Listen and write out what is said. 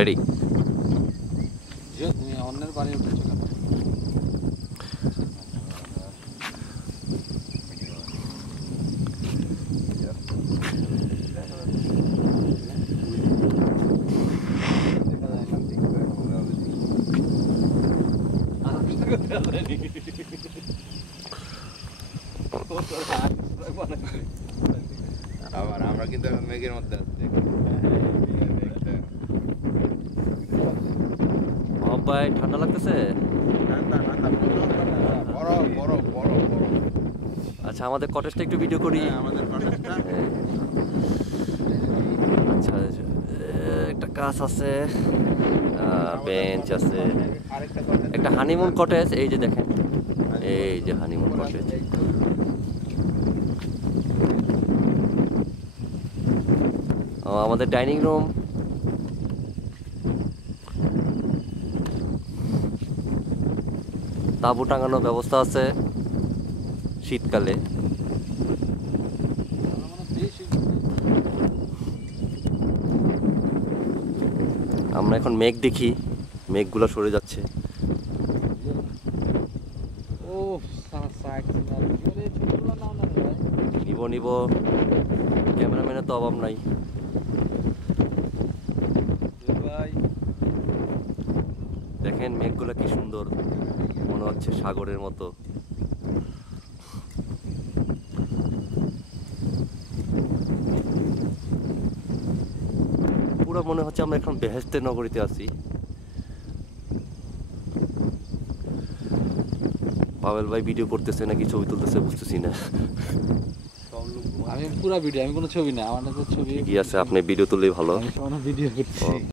Ready? তুমি অন্যের বাড়ি উঠেছো কেন? আবার আমরা কিন্তু এখন মেঘের মধ্যে আছি। ভাই ঠান্ডা লাগতেছে? ঠান্ডা ঠান্ডা বরফ বরফ বরফ বরফ। আচ্ছা, আমাদের কটেজটা একটু ভিডিও করি। আমাদের কটেজটা আচ্ছা, একটা কাজ আছে, বেঞ্চ আছে, আরেকটা কটেজ, একটা হানিমুন কটেজ। এই যে দেখেন, এই যে হানিমুন কটেজ। আমাদের ডাইনিং রুম, তাঁবু টাঙানোর ব্যবস্থা আছে শীতকালে। আমরা এখন মেঘ দেখি, মেঘগুলো সরে যাচ্ছে। ও সাইড ছোটগুলো নাও না ভাই। নিব ক্যামেরাম্যানের তো অভাব নাই। ভাই দেখেন মেঘগুলো কি সুন্দর, মনে হচ্ছে সাগরের মতো। পুরো মনে হচ্ছে আমরা এখন বেহেশতের নগরীতে আছি। পাবেল ভাই ভিডিও করতেছে নাকি ছবি তুলতেছে বুঝতেছি না। আমি পুরো ভিডিও, আমি কোনো ছবি না, আমার তো ছবি কি আছে, আপনি ভিডিও তুললেই ভালো। আমি ভিডিও করছি।